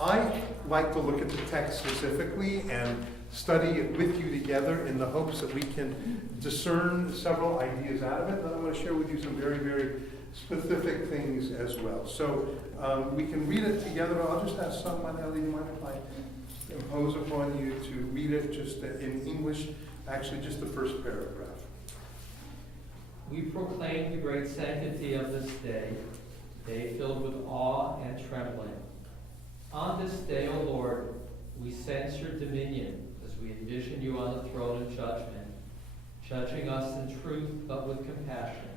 I like to look at the text specifically and study it with you together in the hopes that we can discern several ideas out of it. And I'm going to share with you some very, very specific things as well. So we can read it together. I'll just ask someone, Ellie, do you mind if I impose upon you to read it just in English, actually just the first paragraph. We proclaim the great sanctity of this day, day filled with awe and trembling. On this day, O Lord, we sense your dominion as we envision you on the throne of judgment, judging us in truth but with compassion.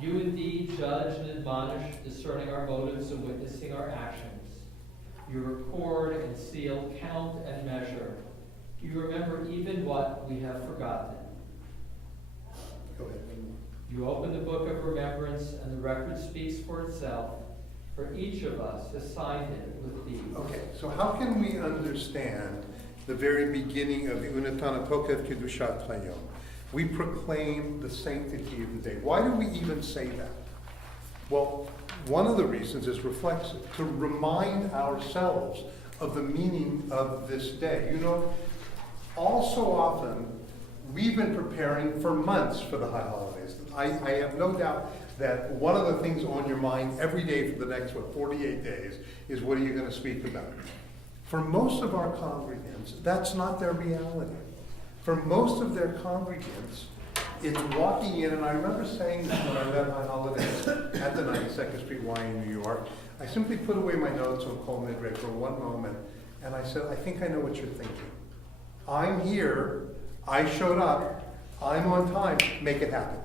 You indeed judge and admonish, discerning our motives and witnessing our actions. You record and seal, count and measure. You remember even what we have forgotten. Go ahead. You open the book of remembrance, and the record speaks for itself. For each of us has signed it with these. Okay, so how can we understand the very beginning of the Unetaneh Tokef Kedushat Hayom? We proclaim the sanctity of the day. Why do we even say that? Well, one of the reasons is reflexive, to remind ourselves of the meaning of this day. You know, all so often, we've been preparing for months for the high holidays. I have no doubt that one of the things on your mind every day for the next, 48 days is what are you going to speak about? For most of our congregants, that's not their reality. For most of their congregants, it's walking in, and I remember saying this when I led high holidays at the 92nd Street Y in New York. I simply put away my notes on Kol Nidre for one moment, and I said, I think I know what you're thinking. I'm here, I showed up, I'm on time, make it happen.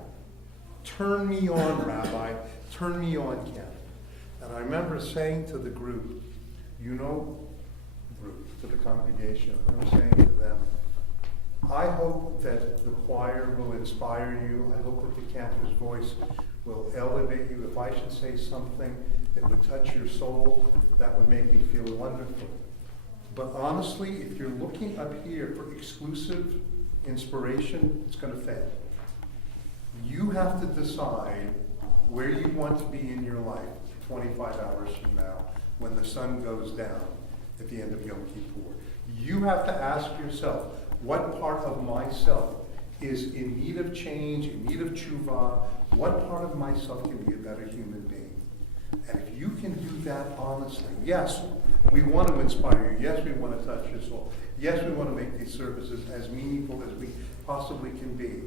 Turn me on, Rabbi, turn me on, Ken. And I remember saying to the group, to the congregation, I remember saying to them, I hope that the choir will inspire you. I hope that the cantor's voice will elevate you. If I should say something that would touch your soul, that would make me feel wonderful. But honestly, if you're looking up here for exclusive inspiration, it's going to fail. You have to decide where you want to be in your life 25 hours from now when the sun goes down at the end of Yom Kippur. You have to ask yourself, what part of myself is in need of change, in need of tshuva? What part of myself can be a better human being? And if you can do that honestly, yes, we want to inspire you. Yes, we want to touch your soul. Yes, we want to make these services as meaningful as we possibly can be.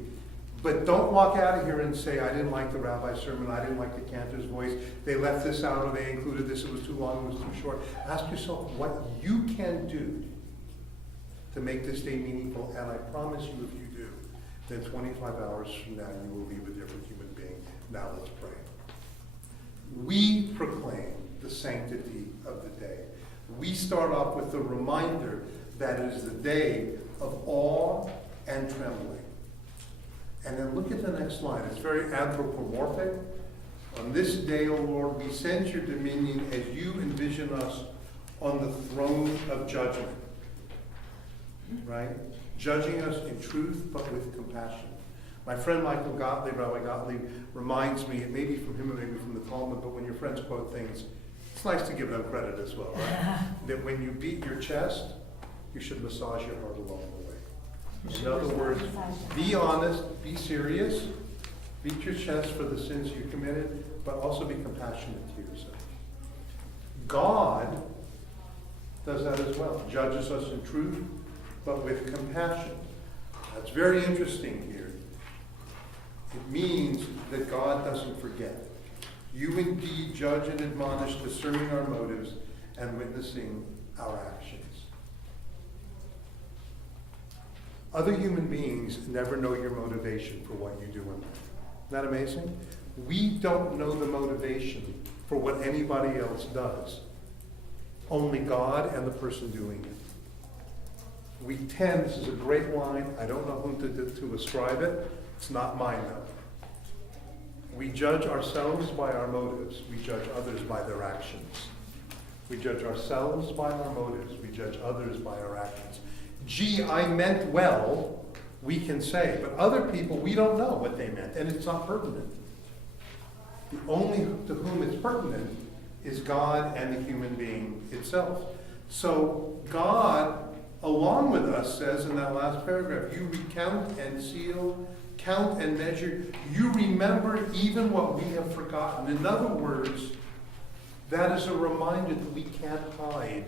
But don't walk out of here and say, I didn't like the rabbi's sermon, I didn't like the cantor's voice, they left this out or they included this, it was too long, it was too short. Ask yourself what you can do to make this day meaningful, and I promise you if you do, then 25 hours from now you will leave a different human being. Now let's pray. We proclaim the sanctity of the day. We start off with the reminder that it is the day of awe and trembling. And then look at the next line. It's very anthropomorphic. On this day, O Lord, we sense your dominion as you envision us on the throne of judgment. Right? Judging us in truth, but with compassion. My friend Michael Gottlieb, Rabbi Gottlieb, reminds me, it may be from him or maybe from the Talmud, but when your friends quote things, it's nice to give them credit as well, right? That when you beat your chest, you should massage your heart along the way. In other words, be honest, be serious, beat your chest for the sins you committed, but also be compassionate to yourself. God does that as well, judges us in truth, but with compassion. That's very interesting here. It means that God doesn't forget. You indeed judge and admonish, discerning our motives and witnessing our actions. Other human beings never know your motivation for what you do in life. Isn't that amazing? We don't know the motivation for what anybody else does. Only God and the person doing it. We tend, this is a great line, I don't know whom to ascribe it, it's not mine though. We judge ourselves by our motives, we judge others by their actions. We judge ourselves by our motives, we judge others by our actions. Gee, I meant well, we can say, but other people, we don't know what they meant, and it's not pertinent. The only to whom it's pertinent is God and the human being itself. So God, along with us, says in that last paragraph, you recount and seal, count and measure. You remember even what we have forgotten. In other words, that is a reminder that we can't hide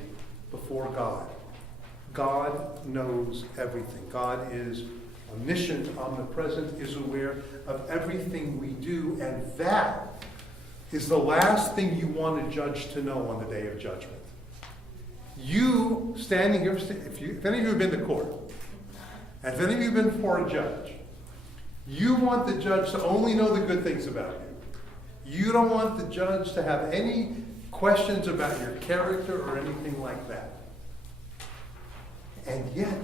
before God. God knows everything. God is omniscient, omnipresent, is aware of everything we do, and that is the last thing you want a judge to know on the day of judgment. You standing here, if any of you have been to court, and if any of you have been before a judge, you want the judge to only know the good things about you. You don't want the judge to have any questions about your character or anything like that. And yet,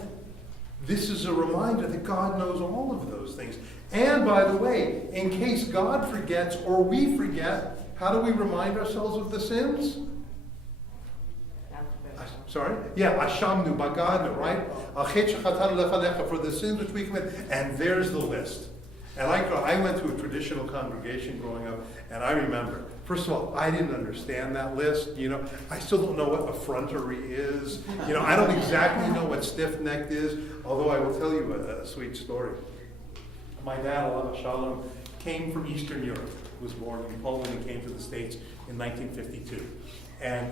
this is a reminder that God knows all of those things. And by the way, in case God forgets or we forget, how do we remind ourselves of the sins? Sorry? Yeah, Ashamnu, Bagadnu, right? For the sins which we commit. And there's the list. And I went to a traditional congregation growing up, and I remember, first of all, I didn't understand that list. I still don't know what effrontery is. I don't exactly know what stiff-necked is, although I will tell you a sweet story. My dad, Alav Shalom, came from Eastern Europe. He was born in Poland and came to the States in 1952. And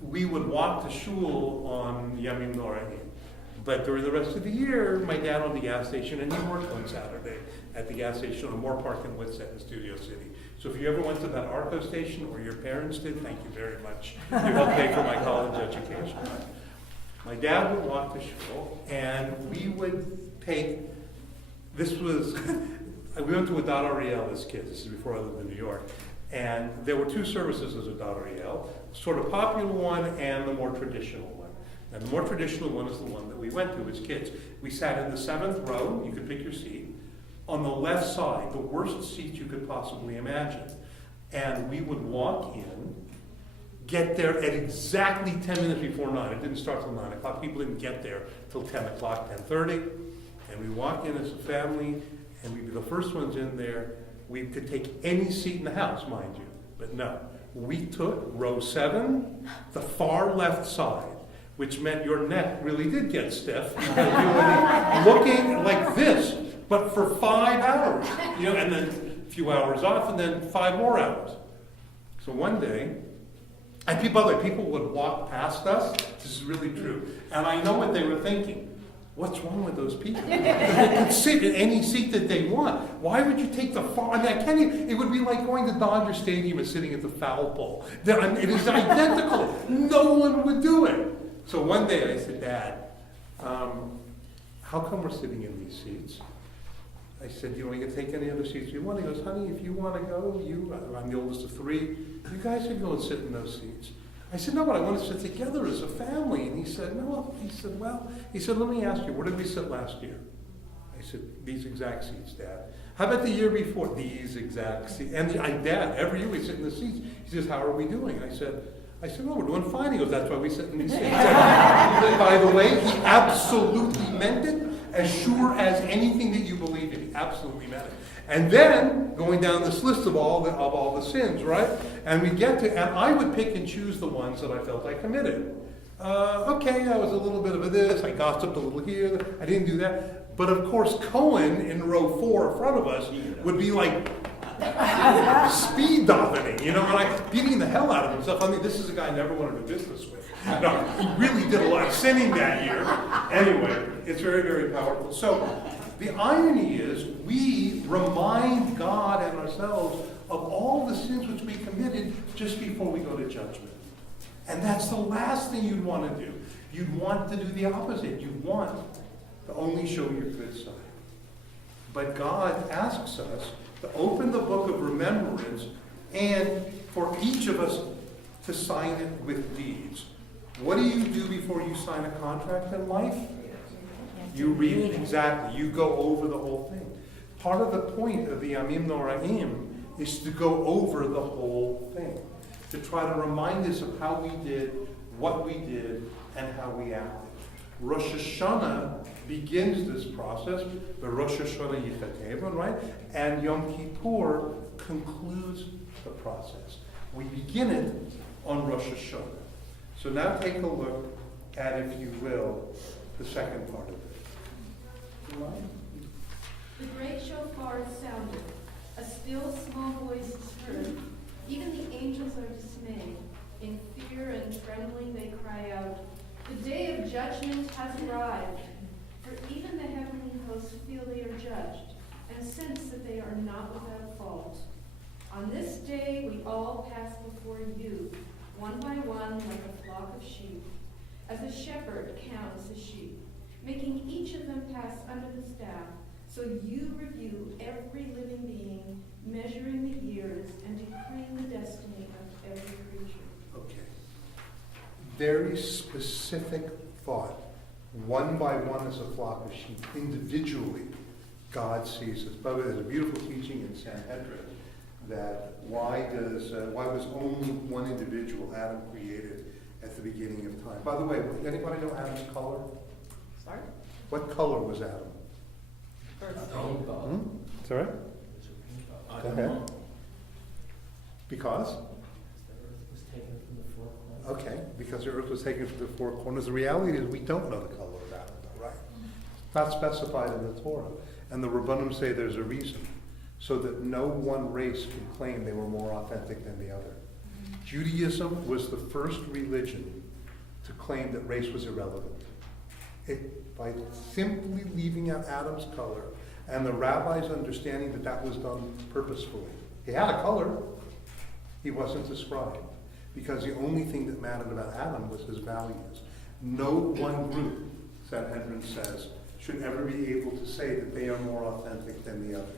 we would walk to shul on Yamim Noraim. But during the rest of the year, my dad owned the gas station, and he worked on Saturday at the gas station on Moore Park in Woodset in Studio City. So if you ever went to that ARCO station, or your parents did, thank you very much. You helped pay for my college education. My dad would walk to shul, and we would take, we went to Adat Ariel as kids. This is before I lived in New York. And there were two services as Adat Ariel, sort of popular one and the more traditional one. And the more traditional one is the one that we went to as kids. We sat in the 7th row. You could pick your seat. On the left side, the worst seat you could possibly imagine. And we would walk in, get there at exactly 10 minutes before 9. It didn't start till 9 o'clock. People didn't get there till 10 o'clock, 10:30. And we walk in as a family, and we'd be the first ones in there. We could take any seat in the house, mind you. But no. We took row 7, the far left side, which meant your neck really did get stiff because you were looking like this, but for 5 hours, and then a few hours off, and then 5 more hours. So one day, and by the way, people would walk past us. This is really true, and I know what they were thinking. What's wrong with those people? They could sit in any seat that they want. Why would you take the far? I can't even. It would be like going to Dodger Stadium and sitting at the foul pole. It is identical. No one would do it. So one day I said, Dad, how come we're sitting in these seats? I said, you can take any other seats you want. He goes, honey, if you want to go, I'm the oldest of 3, you guys can go and sit in those seats. I said, no, but I want to sit together as a family. And he said, no. He said, let me ask you, where did we sit last year? I said, these exact seats, Dad. How about the year before? These exact seats. And Dad, every year we sit in the seats. He says, how are we doing? I said, no, we're doing fine. He goes, that's why we sit in these seats. By the way, he absolutely meant it, as sure as anything that you believe in. He absolutely meant it. And then, going down this list of all the sins, right? And and I would pick and choose the ones that I felt I committed. Okay, I was a little bit of this, I gossiped a little here, I didn't do that. But of course, Cohen in row 4 in front of us would be like, speed davening, and like beating the hell out of himself. I mean, this is a guy I never wanted to do business with. No, he really did a lot of sinning that year. Anyway, it's very, very powerful. So the irony is we remind God and ourselves of all the sins which we committed just before we go to judgment. And that's the last thing you'd want to do. You'd want to do the opposite. You'd want to only show your good side. But God asks us to open the book of remembrance and for each of us to sign it with deeds. What do you do before you sign a contract in life? You read it, exactly. You go over the whole thing. Part of the point of the Yamim Noraim is to go over the whole thing, to try to remind us of how we did, what we did, and how we acted. Rosh Hashanah begins this process, the Rosh Hashanah Yichakevon, right? And Yom Kippur concludes the process. We begin it on Rosh Hashanah. So now take a look at, if you will, the second part of it. The great shofar sounded. A still small voice is heard. Even the angels are dismayed. In fear and trembling they cry out, "The day of judgment has arrived." For even the heavenly hosts feel they are judged, and sense that they are not without fault. On this day we all pass before you, one by one like a flock of sheep, as a shepherd counts his sheep, making each of them pass under the staff. So you review every living being, measuring the years and decreeing the destiny of every creature. Okay. Very specific thought. One by one as a flock of sheep. Individually, God sees us. By the way, there's a beautiful teaching in Sanhedrin that why was only one individual, Adam, created at the beginning of time? By the way, anybody know Adam's color? Sorry? What color was Adam? Rainbow. Sorry? I Go don't ahead. know. Because? The earth was taken from the four corners. Okay, because the earth was taken from the four corners. The reality is we don't know the color of Adam, though, right? Not specified in the Torah. And the Rabbanim say there's a reason, so that no one race can claim they were more authentic than the other. Judaism was the first religion to claim that race was irrelevant. By simply leaving out Adam's color, and the rabbis understanding that that was done purposefully. He had a color, he wasn't a scribe, because the only thing that mattered about Adam was his values. No one group, Sanhedrin says, should ever be able to say that they are more authentic than the other.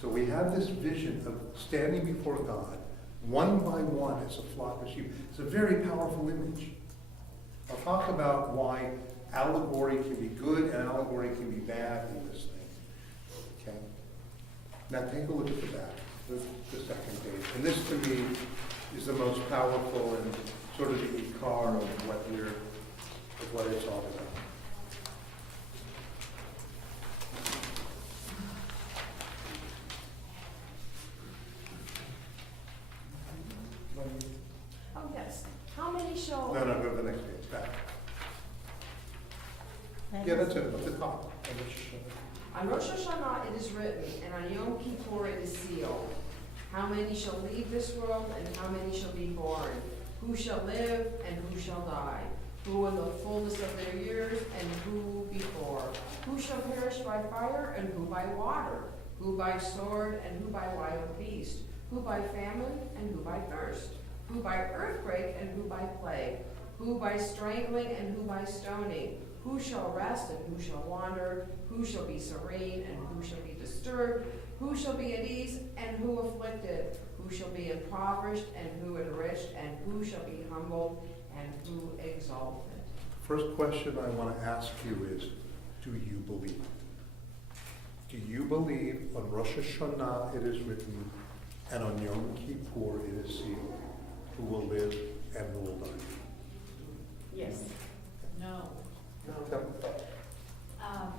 So we have this vision of standing before God, one by one as a flock of sheep. It's a very powerful image. I'll talk about why allegory can be good and allegory can be bad in this thing. Okay? Now take a look at the back, the second page. And this to me is the most powerful and sort of the ikar of what it's all about. Oh, yes. How many shall... No, go to the next page, back. Yeah, that's it, at the top. On Rosh Hashanah it is written, and on Yom Kippur it is sealed. How many shall leave this world, and how many shall be born? Who shall live, and who shall die? Who in the fullness of their years, and who before? Who shall perish by fire, and who by water? Who by sword, and who by wild beast? Who by famine, and who by thirst? Who by earthquake, and who by plague? Who by strangling, and who by stoning? Who shall rest, and who shall wander? Who shall be serene, and who shall be disturbed? Who shall be at ease, and who afflicted? Who shall be impoverished, and who enriched? And who shall be humbled, and who exalted? First question I want to ask you is, do you believe? Do you believe on Rosh Hashanah it is written, and on Yom Kippur it is sealed, who will live and who will die? Yes. No.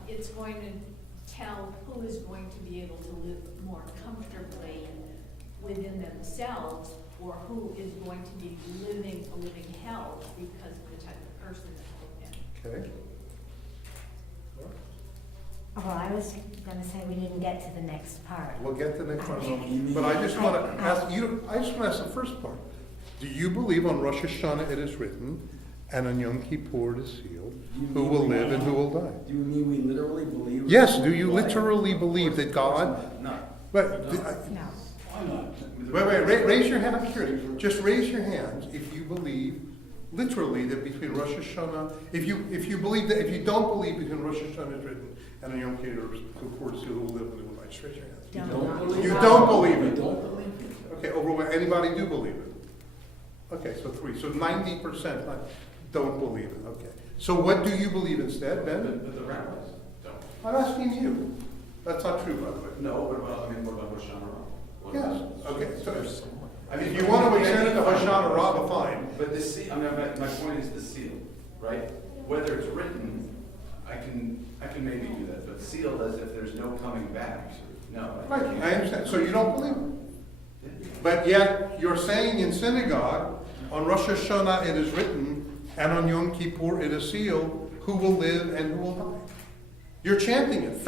It's going to tell who is going to be able to live more comfortably within themselves, or who is going to be living a living hell because of the type of person that they've been. Okay. Oh, I was gonna say we didn't get to the next part. We'll get to the next one. But I just want to ask you, I just want to ask the first part. Do you believe on Rosh Hashanah it is written, and on Yom Kippur it is sealed, who will live and who will die? Do you mean we literally believe? Yes, do you literally believe that God... No. But, No. Why not? wait, raise your hand, I'm curious. Just raise your hands if you believe literally that between Rosh Hashanah, if you believe that, if you don't believe between Rosh Hashanah is written and on Yom Kippur is sealed, who will live and who will die. Just raise your hands. Don't. Don't believe You it? don't believe it? You don't believe it? Okay, over anybody do believe it? Okay, so 3. So 90% don't believe it. Okay. So what do you believe instead, Ben? But the rabbis don't. I'm asking you. That's not true, by the way. No, what about Rosh Hashanah? Yes. Okay. So I mean, if you want to extend it to Hoshana Rabbah, fine. But the seal, I mean, my point is the seal, right? Whether it's written, I can maybe do that, but sealed as if there's no coming back. No. Right. I understand. So you don't believe it? But yet, you're saying in synagogue, on Rosh Hashanah it is written, and on Yom Kippur it is sealed, who will live and who will die. You're chanting it.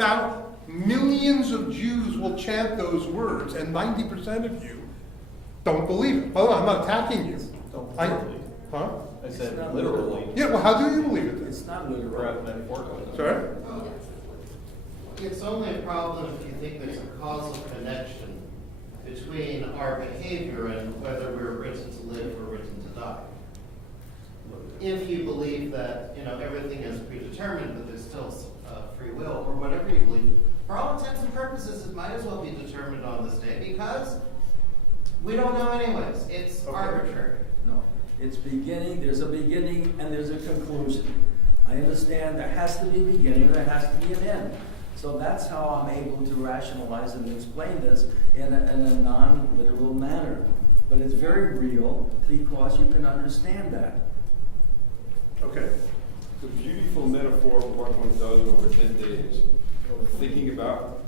Millions of Jews will chant those words, and 90% of you don't believe it. By the way, I'm not attacking you. Huh? I said literally. Yeah, well, how do you believe it then? It's not literal. Or metaphorically. Sorry? It's only a problem if you think there's a causal connection between our behavior and whether we're written to live or written to die. If you believe that, everything is predetermined, but there's still free will, or whatever you believe, for all intents and purposes, it might as well be determined on this day because we don't know anyways. It's arbitrary. No, it's beginning, there's a beginning and there's a conclusion. I understand there has to be a beginning, there has to be an end. So that's how I'm able to rationalize and explain this in a non-literal manner. But it's very real because you can understand that. Okay. The beautiful metaphor for what one does over 10 days. Thinking about,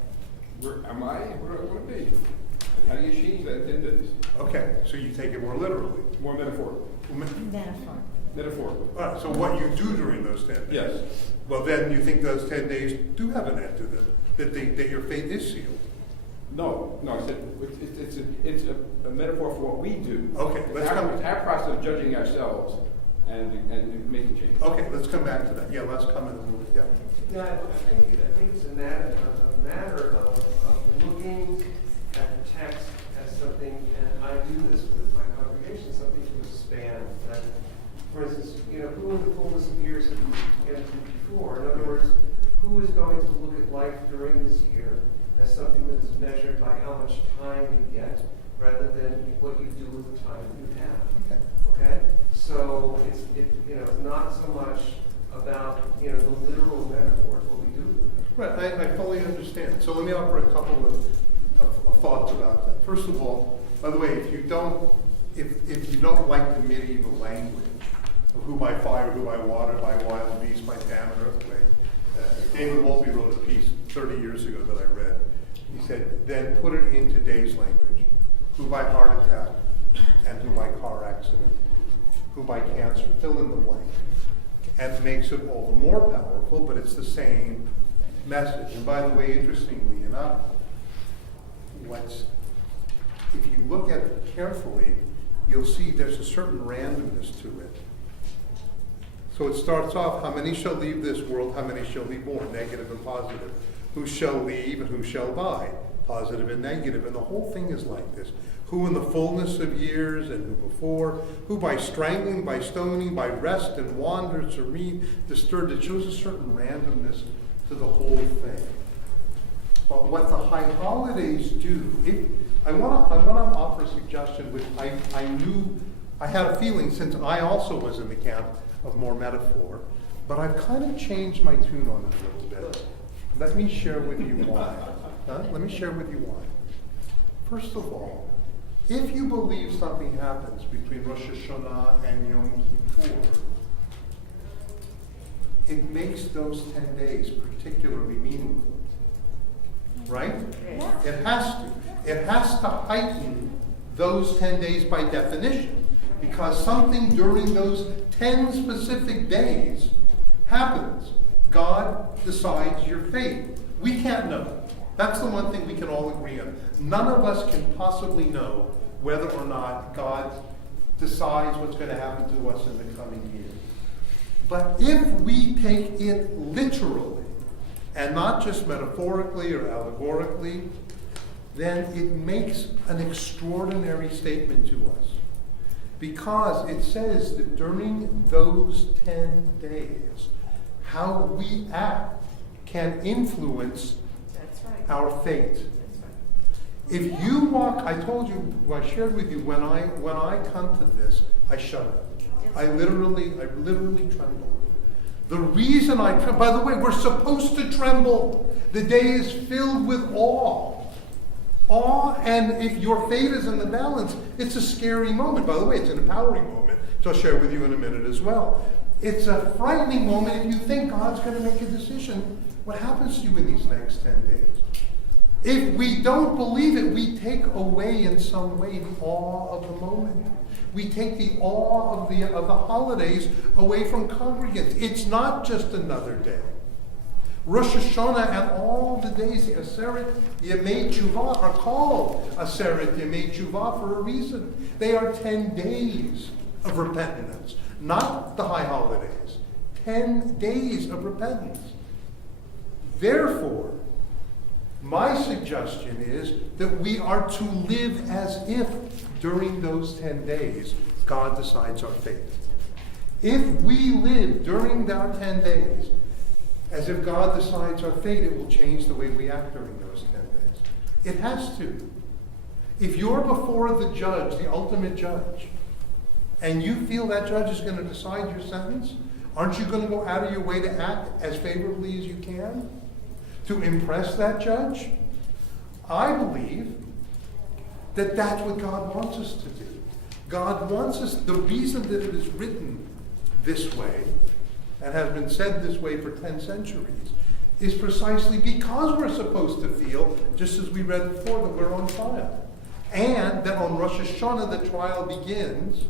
where am I and where I want to be? And how do you change that in 10 days? Okay, so you take it more literally. More metaphorical. Metaphor. Metaphorical. All right, so what you do during those 10 days. Yes. Well, then you think those 10 days do have an end to them, that your fate is sealed. No, I said it's a metaphor for what we do. Okay, let's come. Our process of judging ourselves and making change. Okay, let's come back to that. Yeah, let's come in a little bit. Yeah. Yeah, I think it's a matter of looking at the text as something, and I do this with my congregation, something to expand. That, for instance, who in the fullness of years have you been through before? In other words, who is going to look at life during this year as something that is measured by how much time you get, rather than what you do with the time that you have? Okay? So it's not so much about the literal metaphor, what we do with it. Right, I fully understand. So let me offer a couple of thoughts about that. First of all, by the way, if you don't like the medieval language of who by fire, who by water, by wild beast, by famine, earthquake, David Wolpe wrote a piece 30 years ago that I read. He said, then put it in today's language. Who by heart attack, and who by car accident, who by cancer, fill in the blank. And it makes it all the more powerful, but it's the same message. And by the way, interestingly enough, if you look at it carefully, you'll see there's a certain randomness to it. So it starts off, how many shall leave this world, how many shall be born, negative and positive. Who shall leave and who shall die, positive and negative. And the whole thing is like this. Who in the fullness of years and who before, who by strangling, by stoning, by rest and wander, serene, disturbed. It shows a certain randomness to the whole thing. But what the high holidays do, I want to offer a suggestion which I knew, I had a feeling since I also was in the camp of more metaphor, but I've kind of changed my tune on it a little bit. Let me share with you why. Let me share with you why. First of all, if you believe something happens between Rosh Hashanah and Yom Kippur, it makes those 10 days particularly meaningful. Right? Yeah. It has to. It has to heighten those 10 days by definition, because something during those 10 specific days happens. God decides your fate. We can't know. That's the one thing we can all agree on. None of us can possibly know whether or not God decides what's going to happen to us in the coming year. But if we take it literally, and not just metaphorically or allegorically, then it makes an extraordinary statement to us. Because it says that during those 10 days, how we act can influence our fate. If you walk, I told you, I shared with you, when I come to this, I shudder. I literally tremble. The reason I tremble, by the way, we're supposed to tremble. The day is filled with awe. Awe, and if your fate is in the balance, it's a scary moment. By the way, it's an empowering moment, which I'll share with you in a minute as well. It's a frightening moment if you think God's going to make a decision. What happens to you in these next 10 days? If we don't believe it, we take away in some way the awe of the moment. We take the awe of the holidays away from congregants. It's not just another day. Rosh Hashanah and all the days, the Aseret Yemei Tshuva, are called Aseret Yemei Tshuva for a reason. They are 10 days of repentance, not the high holidays. 10 days of repentance. Therefore, my suggestion is that we are to live as if during those 10 days God decides our fate. If we live during our 10 days as if God decides our fate, it will change the way we act during those 10 days. It has to. If you're before the judge, the ultimate judge, and you feel that judge is going to decide your sentence, aren't you going to go out of your way to act as favorably as you can to impress that judge? I believe that that's what God wants us to do. God wants us, the reason that it is written this way and has been said this way for 10 centuries is precisely because we're supposed to feel, just as we read before, that we're on trial. And that on Rosh Hashanah the trial begins,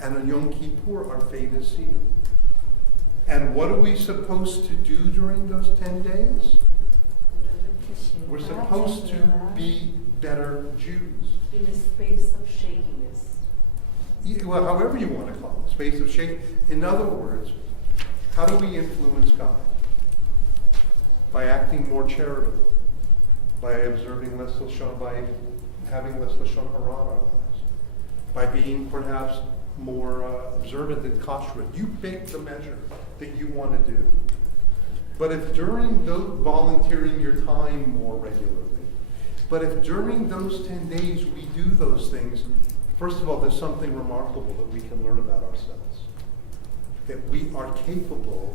and on Yom Kippur our fate is sealed. And what are we supposed to do during those 10 days? We're supposed to be better Jews. In a space of shakiness. Well, however you want to call it, space of shake. In other words, how do we influence God? By acting more charitable, by observing less Lashon, by having less Lashon Hara in our lives, by being perhaps more observant in kashrut. You pick the measure that you want to do. But if during those, volunteering your time more regularly, but if during those 10 days we do those things, first of all, there's something remarkable that we can learn about ourselves. That we are capable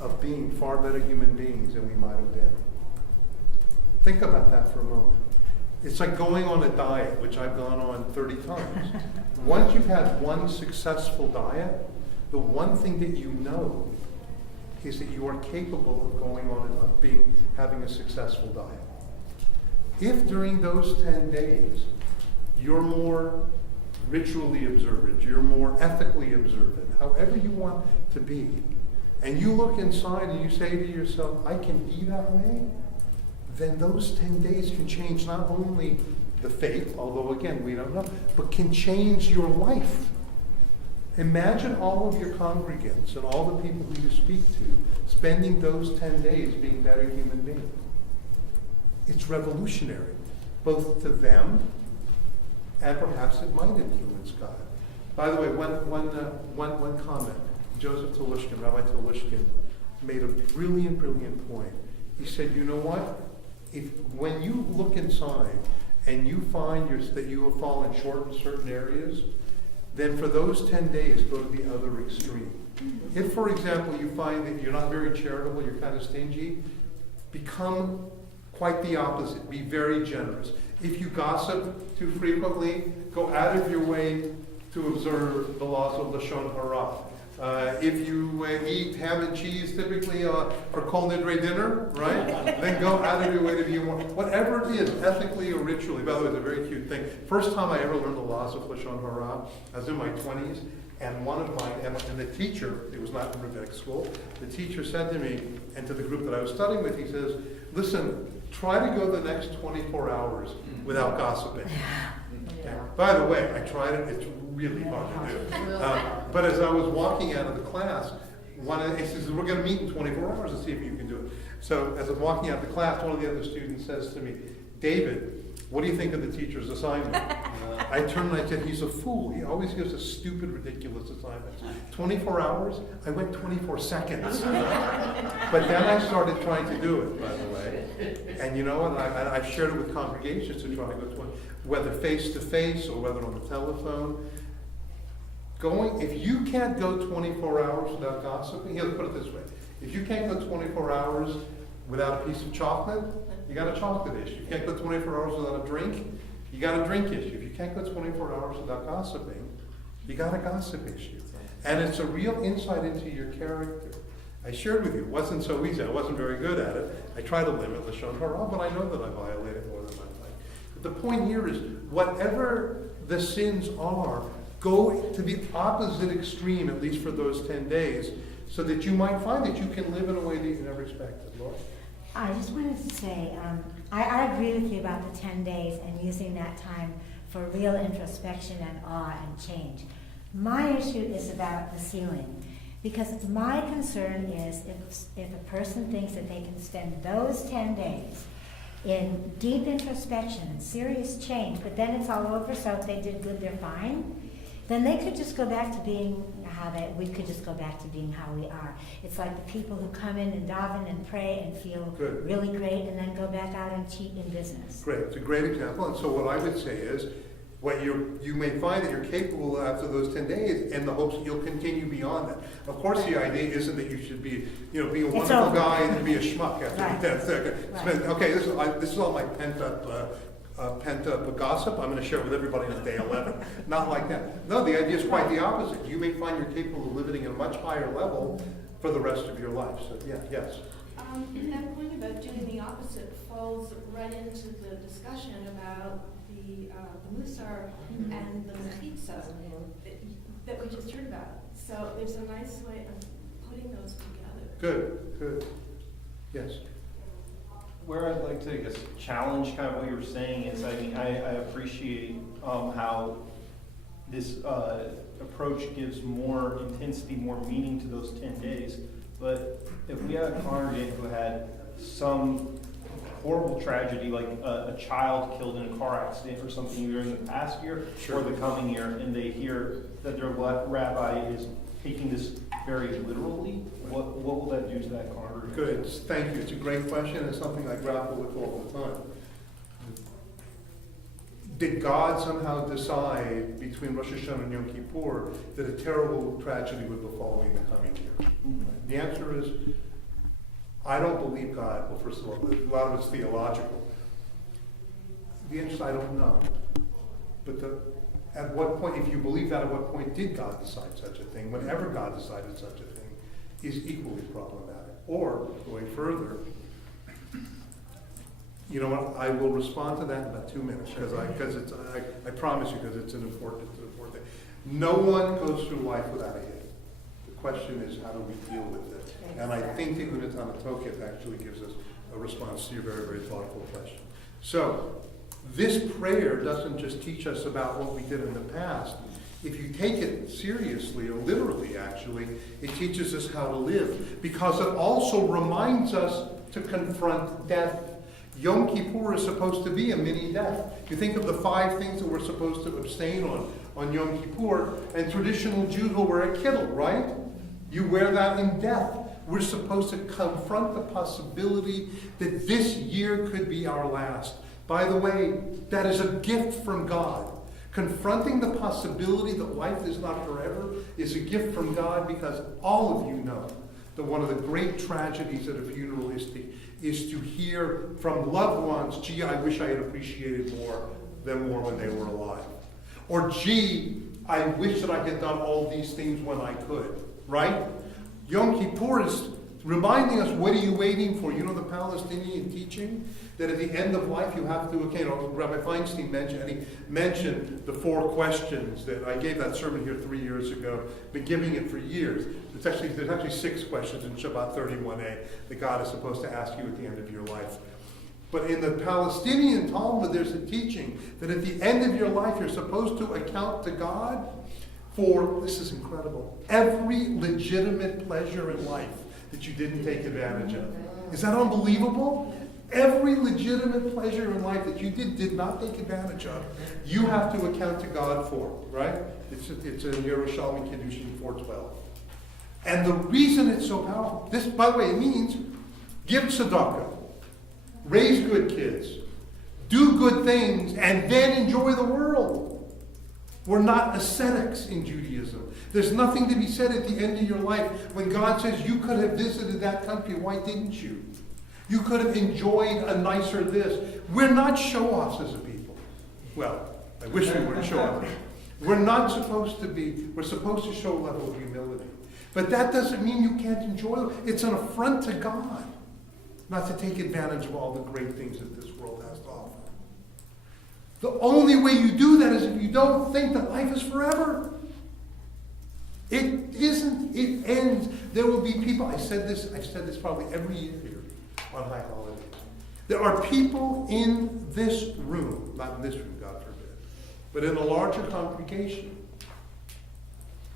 of being far better human beings than we might have been. Think about that for a moment. It's like going on a diet, which I've gone on 30 times. Once you've had one successful diet, the one thing that you know is that you are capable of going on and having a successful diet. If during those 10 days you're more ritually observant, you're more ethically observant, however you want to be, and you look inside and you say to yourself, I can be that way, then those 10 days can change not only the faith, although again, we don't know, but can change your life. Imagine all of your congregants and all the people who you speak to spending those 10 days being better human beings. It's revolutionary, both to them and perhaps it might influence God. By the way, one comment. Joseph Telushkin, Rabbi Telushkin, made a brilliant point. He said, you know what? When you look inside and you find that you have fallen short in certain areas, then for those 10 days, go to the other extreme. If, for example, you find that you're not very charitable, you're kind of stingy, become quite the opposite. Be very generous. If you gossip too frequently, go out of your way to observe the laws of Lashon Hara. If you eat ham and cheese typically for Kol Nidre dinner, right? Then go out of your way to be more, whatever it is, ethically or ritually. By the way, it's a very cute thing. First time I ever learned the laws of Lashon Hara, I was in my 20s, and and the teacher, it was not in rabbinic school, the teacher said to me, and to the group that I was studying with, he says, listen, try to go the next 24 hours without gossiping. Yeah. By the way, I tried it, it's really hard to do. But as I was walking out of the class, he says, we're going to meet in 24 hours and see if you can do it. So as I'm walking out of the class, one of the other students says to me, David, what do you think of the teacher's assignment? I turned and I said, he's a fool. He always gives us stupid, ridiculous assignments. 24 hours? I went 24 seconds. But then I started trying to do it, by the way. And you know what? I've shared it with congregations to try to go whether face-to-face or whether on the telephone. If you can't go 24 hours without gossiping, let's put it this way. If you can't go 24 hours without a piece of chocolate, you got a chocolate issue. If you can't go 24 hours without a drink, you got a drink issue. If you can't go 24 hours without gossiping, you got a gossip issue. And it's a real insight into your character. I shared with you, it wasn't so easy. I wasn't very good at it. I try to limit Lashon Hara, but I know that I violate it more than I like. But the point here is, whatever the sins are, go to the opposite extreme, at least for those 10 days, so that you might find that you can live in a way that you never expected. Lord? I just wanted to say, I agree with you about the 10 days and using that time for real introspection and awe and change. My issue is about the ceiling, because my concern is if a person thinks that they can spend those 10 days in deep introspection and serious change, but then it's all over, so if they did good, they're fine, then they could just go back to being we could just go back to being how we are. It's like the people who come in and daven and pray and feel Good. really great and then go back out and cheat in business. Great, it's a great example. And so what I would say is, what you may find that you're capable of after those 10 days, and the hopes that you'll continue beyond that. Of course, the idea isn't that you should be a wonderful guy and be a schmuck after Right. the 10th second. Right. Okay, this is all my pent up gossip. I'm going to share it with everybody on day 11. Not like that. No, the idea is quite the opposite. You may find you're capable of living at a much higher level for the rest of your life. So yeah, yes. That point about doing the opposite falls right into the discussion about the Musar and the Mechitza that we just heard about. So there's a nice way of putting those together. Good. Yes. Where I'd like to, I guess, challenge kind of what you were saying is, I mean, I appreciate how this approach gives more intensity, more meaning to those 10 days. But if we had a congregant who had some horrible tragedy, like a child killed in a car accident or something during the past year or the coming year, and they hear that their rabbi is taking this very literally, what will that do to that congregation? Good, thank you. It's a great question, and it's something I grapple with all the time. Did God somehow decide between Rosh Hashanah and Yom Kippur that a terrible tragedy would befall me in the coming year? Mm-hmm. The answer is, I don't believe God. Well, first of all, a lot of it's theological. The answer is, I don't know. But at what point, if you believe that, at what point did God decide such a thing? Whenever God decided such a thing is equally problematic. Or, going further, you know what, I will respond to that in about 2 minutes, because I promise you, because it's an important thing. No one goes through life without a hit. The question is, how do we deal with it? And I think the Unetaneh Tokef actually gives us a response to your very, very thoughtful question. So, this prayer doesn't just teach us about what we did in the past. If you take it seriously, or literally actually, it teaches us how to live, because it also reminds us to confront death. Yom Kippur is supposed to be a mini death. You think of the 5 things that we're supposed to abstain on Yom Kippur, and traditional Jews will wear a kittel, right? You wear that in death. We're supposed to confront the possibility that this year could be our last. By the way, that is a gift from God. Confronting the possibility that life is not forever is a gift from God, because all of you know that one of the great tragedies at a funeral is to hear from loved ones, gee, I wish I had appreciated them more when they were alive. Or gee, I wish that I had done all these things when I could, right? Yom Kippur is reminding us, what are you waiting for? You know the Palestinian teaching? That at the end of life you have to, Rabbi Feinstein mentioned the 4 questions that I gave that sermon here 3 years ago, been giving it for years. There's actually 6 questions in Shabbat 31a that God is supposed to ask you at the end of your life. But in the Palestinian Talmud, there's a teaching that at the end of your life you're supposed to account to God for, this is incredible, every legitimate pleasure in life that you didn't take advantage of. Is that unbelievable? Every legitimate pleasure in life that you did not take advantage of, you have to account to God for, right? It's in Yerushalmi Kiddushin 4:12. And the reason it's so powerful, this, by the way, it means give tzedakah, raise good kids, do good things, and then enjoy the world. We're not ascetics in Judaism. There's nothing to be said at the end of your life when God says you could have visited that country, why didn't you? You could have enjoyed a nicer this. We're not show-offs as a people. Well, I wish we weren't show-offs. We're not supposed to be. We're supposed to show a level of humility. But that doesn't mean you can't enjoy it. It's an affront to God not to take advantage of all the great things that this world has to offer. The only way you do that is if you don't think that life is forever. It isn't. It ends. There will be people, I've said this probably every year here on High Holidays. There are people in this room, not in this room, God forbid, but in a larger congregation.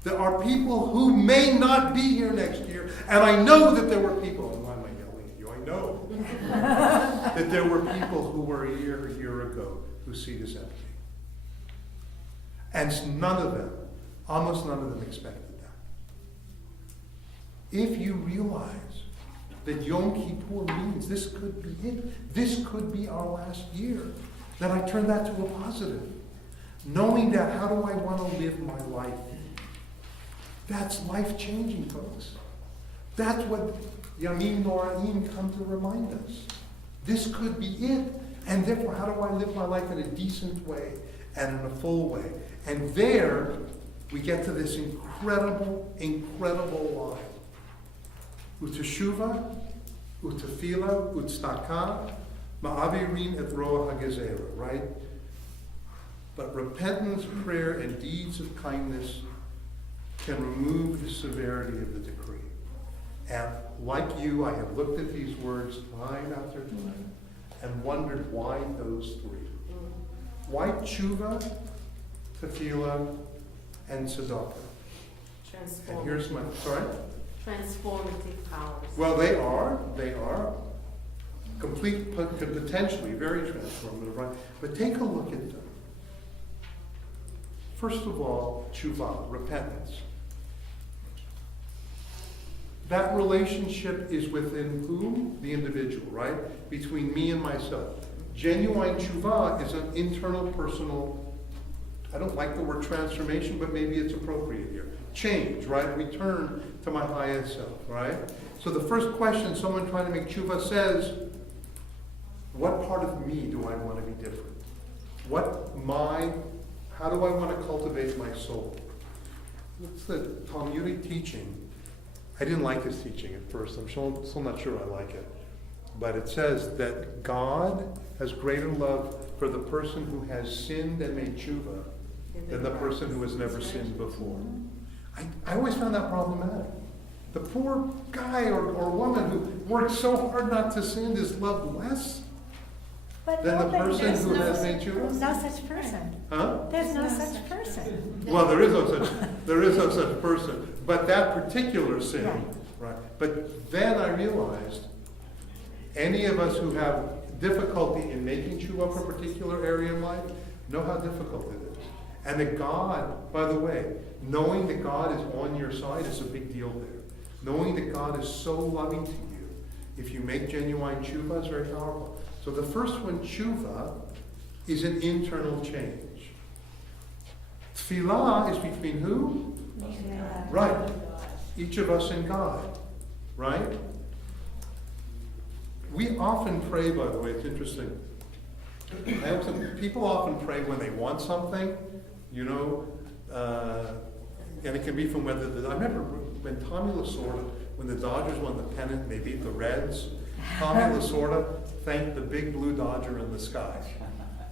There are people who may not be here next year, and I know that there were people, and why am I yelling at you? I know that there were people who were a year ago whose seat is empty. And none of them, almost none of them expected that. If you realize that Yom Kippur means this could be it, this could be our last year, then I turn that to a positive. Knowing that, how do I want to live my life? That's life-changing, folks. That's what Yamim Noraim come to remind us. This could be it. And therefore, how do I live my life in a decent way and in a full way? And there, we get to this incredible, incredible line. Uteshuva, utefila, utstaka, ma'avirin et roa hagezera, right? But repentance, prayer, and deeds of kindness can remove the severity of the decree. And like you, I have looked at these words time after time and wondered why those three. Why tshuva, tefillah, and tzedakah? And here's my, sorry? Transformative powers. Well, they are complete, potentially very transformative, right? But take a look at them. First of all, tshuva, repentance. That relationship is within whom? The individual, right? Between me and myself. Genuine tshuva is an internal, personal, I don't like the word transformation, but maybe it's appropriate here. Change, right? Return to my highest self, right? So the first question someone trying to make tshuva says, what part of me do I want to be different? How do I want to cultivate my soul? What's the Talmudic teaching? I didn't like this teaching at first. I'm still not sure I like it. But it says that God has greater love for the person who has sinned and made tshuva than the person who has never sinned before. I always found that problematic. The poor guy or woman who worked so hard not to sin is loved less than the person who has made tshuva. There's no such person. Huh? There's no such person. Well, there is no such person. But that particular sin, right? But then I realized, any of us who have difficulty in making tshuva for a particular area in life know how difficult it is. And that God, by the way, knowing that God is on your side is a big deal there. Knowing that God is so loving to you, if you make genuine tshuva, is very powerful. So the first one, tshuva, is an internal change. Tefillah is between who? Right. Each of us and God. Right? We often pray, by the way, it's interesting. People often pray when they want something, and it can be from whether I remember when Tommy Lasorda, when the Dodgers won the pennant and they beat the Reds, Tommy Lasorda thanked the big blue Dodger in the sky.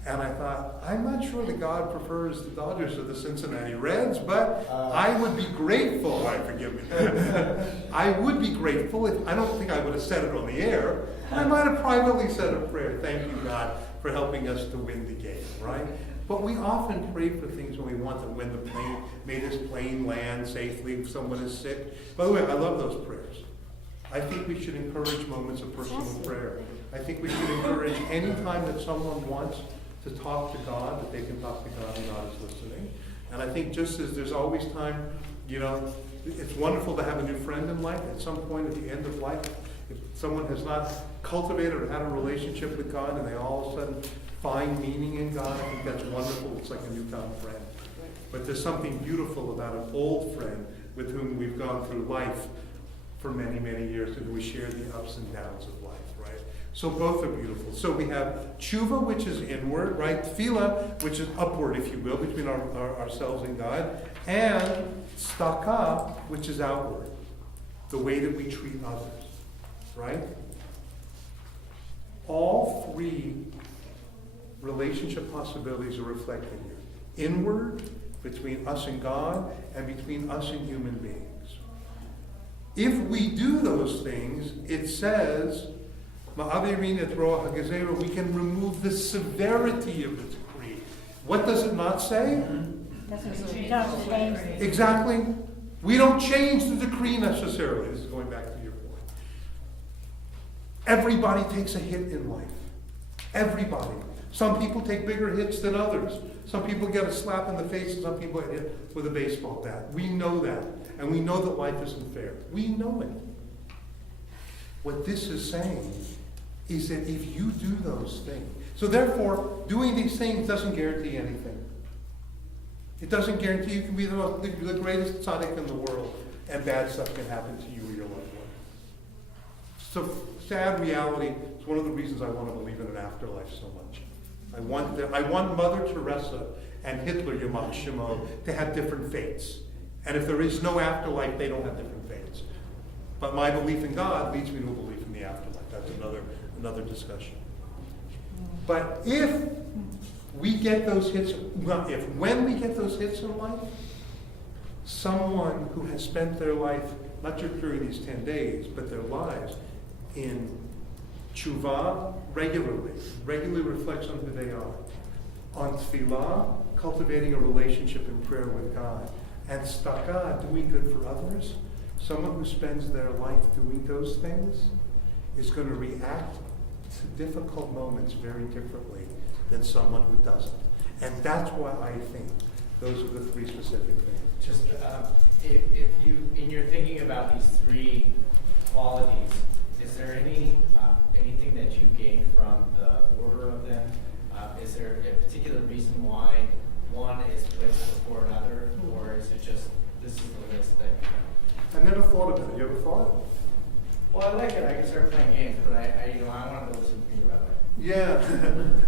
And I thought, I'm not sure that God prefers the Dodgers to the Cincinnati Reds, but I would be grateful. Forgive me. I would be grateful if, I don't think I would have said it on the air. I might have privately said a prayer. Thank you, God, for helping us to win the game, right? But we often pray for things when we want to win the plane, may this plane land safely if someone is sick. By the way, I love those prayers. I think we should encourage moments of personal prayer. I think we should encourage any time that someone wants to talk to God, that they can talk to God and God is listening. And I think just as there's always time, it's wonderful to have a new friend in life. At some point at the end of life, if someone has not cultivated or had a relationship with God and they all of a sudden find meaning in God, I think that's wonderful. It's like a newfound friend. But there's something beautiful about an old friend with whom we've gone through life for many, many years, and we share the ups and downs of life, right? So both are beautiful. So we have tshuva, which is inward, right? Tefillah, which is upward, if you will, between ourselves and God. And tzedakah, which is outward. the way that we treat others, right? All three relationship possibilities are reflected here. Inward, between us and God, and between us and human beings. If we do those things, it says, we can remove the severity of the decree. What does it not say? Don't change. Exactly. We don't change the decree necessarily. This is going back to your point. Everybody takes a hit in life. Everybody. Some people take bigger hits than others. Some people get a slap in the face and some people get hit with a baseball bat. We know that. And we know that life isn't fair. We know it. What this is saying is that if you do those things, so therefore, doing these things doesn't guarantee anything. It doesn't guarantee you can be the greatest tzaddik in the world, and bad stuff can happen to you or your loved one. So, sad reality. It's one of the reasons I want to believe in an afterlife so much. I want Mother Teresa and Hitler, Yamach Shemo, to have different fates. And if there is no afterlife, they don't have different fates. But my belief in God leads me to a belief in the afterlife. That's another discussion. But if we get those hits, when we get those hits in life, someone who has spent their life, not just during these 10 days, but their lives in tshuva regularly reflects on who they are. On tefillah, cultivating a relationship in prayer with God. And tzedakah, doing good for others. Someone who spends their life doing those things is going to react to difficult moments very differently than someone who doesn't. And that's why I think those are the three specific things. Just if you, in your thinking about these three qualities, is there anything that you gained from the order of them? Is there a particular reason why one is placed before another, or is it just this is the list that you know? I never thought about it. You ever thought? Well, I like it. I can start playing games, but I wanted to listen to you about it. Yeah,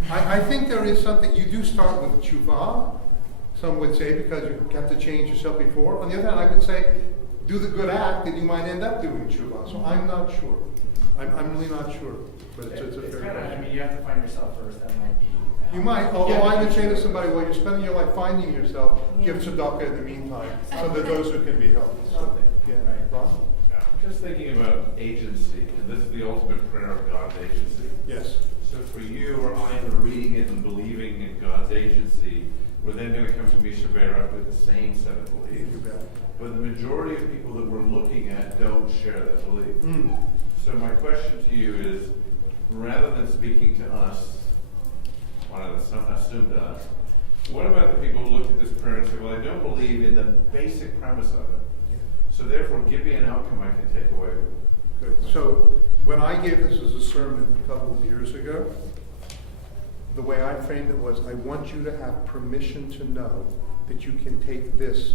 I think there is something. You do start with tshuva, some would say, because you have to change yourself before. On the other hand, I would say, do the good act, and you might end up doing tshuva. So I'm not sure. I'm really not sure. But it's a fair question. I mean, you have to find yourself first. That might be. You might, although I would say to somebody, well, you're spending your life finding yourself, give tzedakah in the meantime, so that those who can be helped. So, yeah, right. Ron? Just thinking about agency, and this is the ultimate prayer of God's agency. Yes. So for you or I, in reading it and believing in God's agency, we're then going to come to Misha B'Av with the same set of beliefs. You bet. But the majority of people that we're looking at don't share that belief. Mm. So my question to you is, rather than speaking to us, I want to assume to us, what about the people who look at this prayer and say, well, I don't believe in the basic premise of it. So therefore, give me an outcome I can take away. Good. So when I gave this as a sermon a couple of years ago, the way I framed it was, I want you to have permission to know that you can take this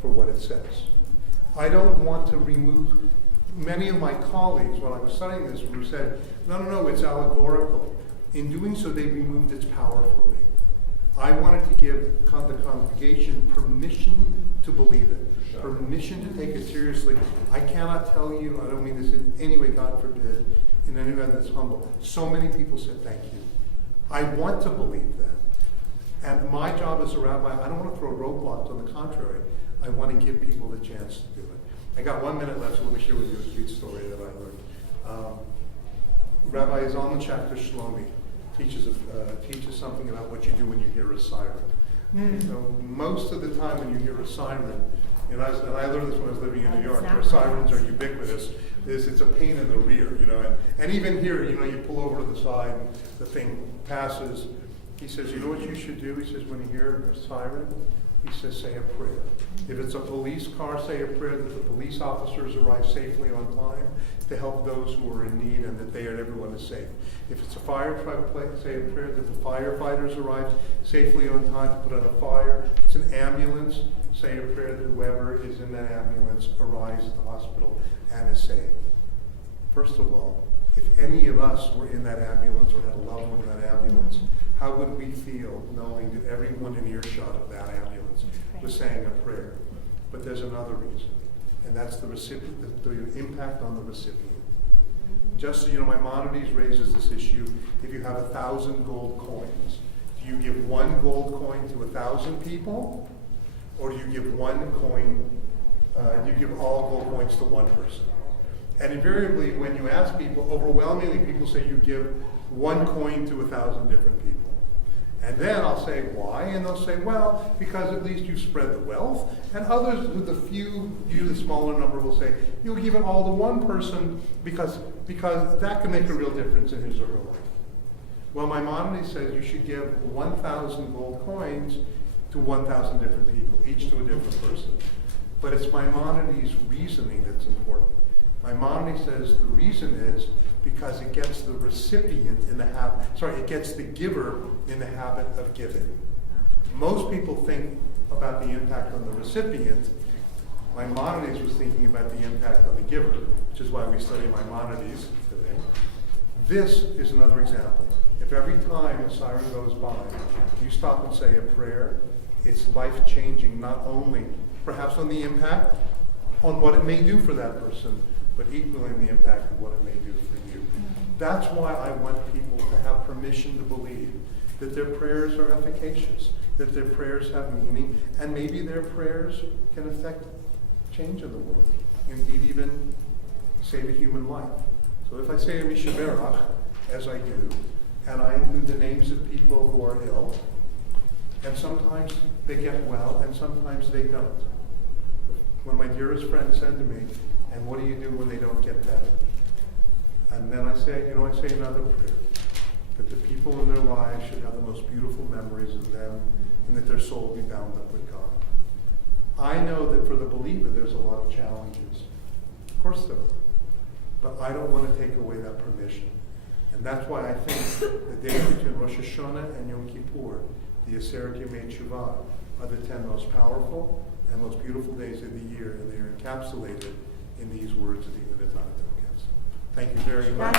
for what it says. I don't want to remove. Many of my colleagues, while I was studying this, said, no, it's allegorical. In doing so, they removed its power for me. I wanted to give the congregation permission to believe it, permission to take it seriously. I cannot tell you, I don't mean this in any way, God forbid, in any way that's humble. So many people said thank you. I want to believe that. And my job as a rabbi, I don't want to throw roadblocks. On the contrary, I want to give people the chance to do it. I got 1 minute left, so let me share with you a cute story that I learned. Rabbi Zalman Schachter Shlomi teaches something about what you do when you hear a siren. So most of the time when you hear a siren, and I learned this when I was living in New York, where sirens are ubiquitous, it's a pain in the rear, and even here, you pull over to the side and the thing passes. He says, you know what you should do? He says, when you hear a siren, he says, say a prayer. If it's a police car, say a prayer that the police officers arrive safely on time to help those who are in need and that everyone is safe. If it's a fire truck, say a prayer that the firefighters arrive safely on time to put out a fire. If it's an ambulance, say a prayer that whoever is in that ambulance arrives at the hospital and is saved. First of all, if any of us were in that ambulance or had a loved one in that ambulance, how would we feel knowing that everyone in earshot of that ambulance was saying a prayer? But there's another reason. and that's the recipient, the impact on the recipient. Just so you know, Maimonides raises this issue. If you have 1,000 gold coins, do you give one gold coin to 1,000 people, or do you give one coin? You give all gold coins to one person? And invariably, when you ask people, overwhelmingly people say you give one coin to 1,000 different people. And then I'll say, why? And they'll say, well, because at least you spread the wealth. And others, with the few, usually smaller number, will say, you'll give it all to one person because that can make a real difference in his or her life. Well, Maimonides says you should give 1,000 gold coins to 1,000 different people, each to a different person. But it's Maimonides' reasoning that's important. Maimonides says the reason is because it gets the recipient in the habit, it gets the giver in the habit of giving. Most people think about the impact on the recipient. Maimonides was thinking about the impact on the giver, which is why we study Maimonides today. This is another example. If every time a siren goes by, you stop and say a prayer, it's life-changing, not only perhaps on the impact, on what it may do for that person, but equally in the impact of what it may do for you. That's why I want people to have permission to believe that their prayers are efficacious, that their prayers have meaning, and maybe their prayers can affect change in the world, indeed even save a human life. So if I say a Mishaberach, as I do, and I include the names of people who are ill, and sometimes they get well, and sometimes they don't. One of my dearest friends said to me, and what do you do when they don't get better? And then I say another prayer, that the people in their lives should have the most beautiful memories of them, and that their soul be bound up with God. I know that for the believer, there's a lot of challenges. Of course there are. But I don't want to take away that permission. And that's why I think the days between Rosh Hashanah and Yom Kippur, the Aseret Yemei Teshuvah, are the 10 most powerful and most beautiful days of the year, and they are encapsulated in these words of the Unetaneh Tokef. Thank you very much.